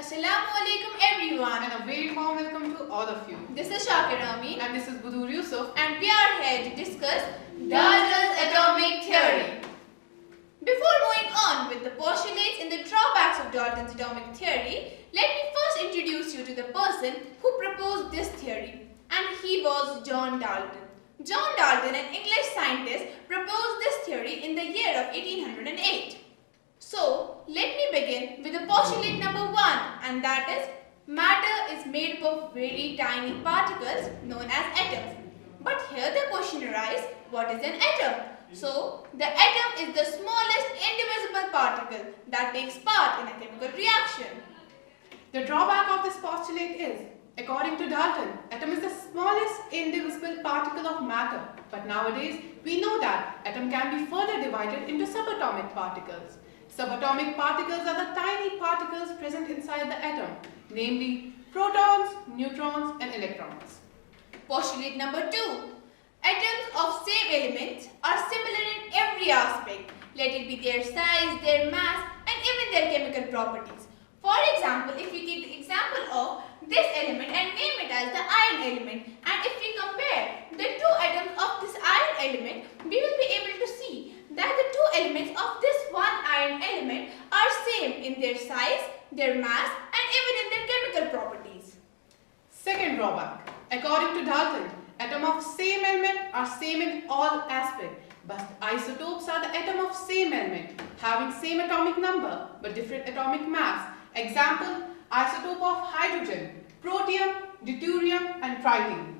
Assalamu alaikum everyone, and a very warm welcome to all of you. This is Shakirah and Amin, And this is Budoor Yousuf, and we are here to discuss Dalton's atomic theory. Before moving on with the postulates and the drawbacks of Dalton's atomic theory, let me first introduce you to the person who proposed this theory, and he was John Dalton. John Dalton, an English scientist, proposed this theory in the year of 1808. So, let me begin with the postulate number 1, and that is matter is made up of very tiny particles known as atoms. But here the question arises, what is an atom? So, the atom is the smallest indivisible particle that takes part in a chemical reaction. the drawback of this postulate is, according to Dalton, atom is the smallest indivisible particle of matter. But nowadays, we know that atom can be further divided into subatomic particles. Subatomic particles are the tiny particles present inside the atom, namely protons, neutrons and electrons. Postulate number 2. Atoms of same elements are similar in every aspect, let it be their size, their mass and even their chemical properties. For example, if we take the example of this element and name it as the iron element, and if we compare the two atoms of this iron element, we will be able to see that the two elements of this one iron element are same in their size, their mass and even in their chemical properties. Second drawback. According to Dalton, atoms of same element are same in all aspects, but isotopes are the atom of same element, having same atomic number but different atomic mass. Example, isotope of hydrogen, protium, deuterium and tritium.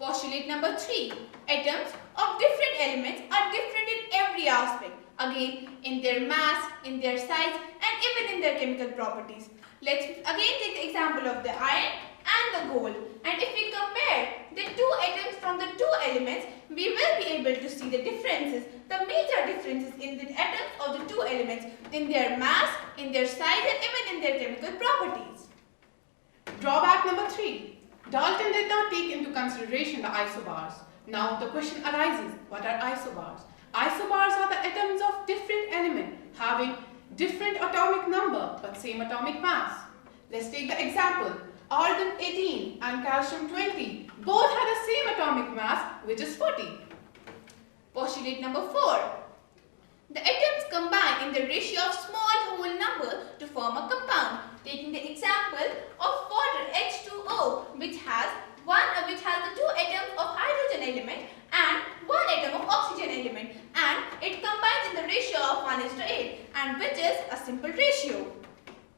Postulate number 3. Atoms of different elements are different in every aspect, again in their mass, in their size and even in their chemical properties. Let's again take the example of the iron and the gold, and if we compare the two atoms from the two elements, we will be able to see the differences, the major differences in the atoms of the two elements in their mass, in their size and even in their chemical properties. Drawback number 3. Dalton did not take into consideration the isobars. Now the question arises, what are isobars? Isobars are the atoms of different element having different atomic number but same atomic mass. Let's take the example. Argon 18 and calcium 20 both have the same atomic mass, which is 40. Postulate number 4. The atoms combine in the ratio of small whole number to form a compound. Taking the example of water H2O, which has the two atoms of hydrogen element and one atom of oxygen element, and it combines in the ratio of 1:8, and which is a simple ratio.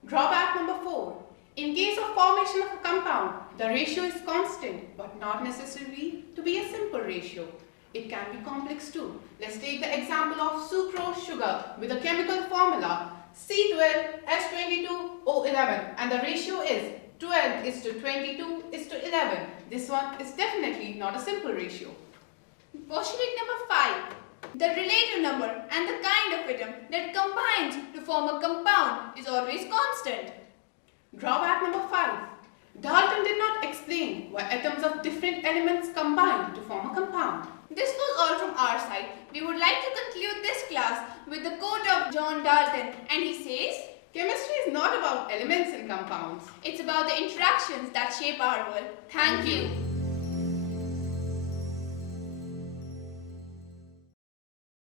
Drawback number 4. In case of formation of a compound, the ratio is constant but not necessarily to be a simple ratio. It can be complex too. Let's take the example of sucrose sugar with a chemical formula C12H22O11, and the ratio is 12:22:11. This one is definitely not a simple ratio. Postulate number 5. The relative number and the kind of atom that combines to form a compound is always constant. Drawback number 5. Dalton did not explain why atoms of different elements combine to form a compound. This was all from our side. We would like to conclude this class with the quote of John Dalton, and he says, Chemistry is not about elements and compounds. "It's about the interactions that shape our world." Thank you.